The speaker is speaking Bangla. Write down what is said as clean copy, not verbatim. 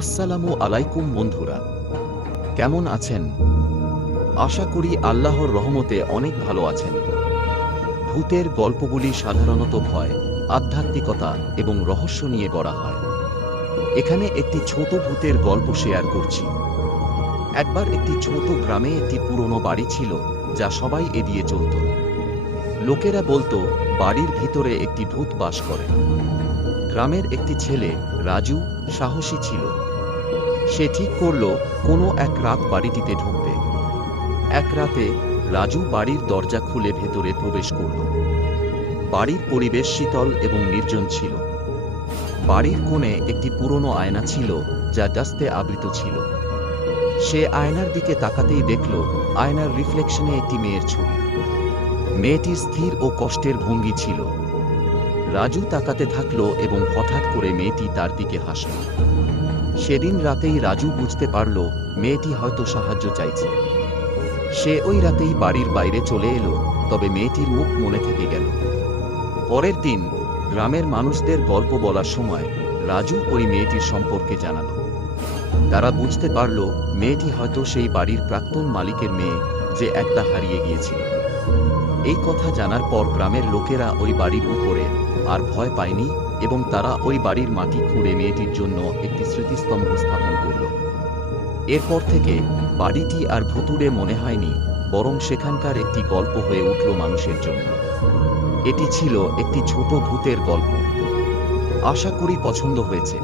আসসালামু আলাইকুম বন্ধুরা, কেমন আছেন? আশা করি আল্লাহর রহমতে অনেক ভালো আছেন। ভূতের গল্পগুলি সাধারণত ভয়, আধ্যাত্মিকতা এবং রহস্য নিয়ে গড়া হয়। এখানে একটি ছোট ভূতের গল্প শেয়ার করছি। একবার একটি ছোট গ্রামে একটি পুরনো বাড়ি ছিল, যা সবাই এড়িয়ে চলত। লোকেরা বলতো বাড়ির ভিতরে একটি ভূত বাস করে। গ্রামের একটি ছেলে, রাজু, সাহসী ছিল। সে ঠিক করল কোনো এক রাত বাড়িটিতে ঢুকবে। এক রাতে রাজু বাড়ির দরজা খুলে ভেতরে প্রবেশ করল। বাড়ির পরিবেশ শীতল এবং নির্জন ছিল। বাড়ির কোণে একটি পুরনো আয়না ছিল, যা ডাস্টে আবৃত ছিল। সে আয়নার দিকে তাকাতেই দেখল আয়নার রিফ্লেকশনে একটি মেয়ের ছবি। মেয়েটির স্থির ও কষ্টের ভঙ্গি ছিল। রাজু তাকাতে থাকল এবং হঠাৎ করে মেয়েটি তার দিকে হাসল। সেদিন রাতেই রাজু বুঝতে পারল মেয়েটি হয়তো সাহায্য চাইছে। সে ওই রাতেই বাড়ির বাইরে চলে এলো, তবে মেয়েটির মুখ মনে থেকে গেল। পরের দিন গ্রামের মানুষদের গল্প বলার সময় রাজু ওই মেয়েটির সম্পর্কে জানাল। তারা বুঝতে পারল মেয়েটি হয়তো সেই বাড়ির প্রাক্তন মালিকের মেয়ে, যে একদা হারিয়ে গিয়েছিল। এই কথা জানার পর গ্রামের লোকেরা ওই বাড়ির উপরে আর ভয় পায়নি এবং তারা ওই বাড়ির মাটি খুঁড়ে মেয়েটির জন্য একটি স্মৃতিস্তম্ভ স্থাপন করল। এরপর থেকে বাড়িটি আর ভুতুড়ে মনে হয়নি, বরং সেখানকার একটি গল্প হয়ে উঠল মানুষের জন্য। এটি ছিল একটি ছোট ভূতের গল্প। আশা করি পছন্দ হয়েছে।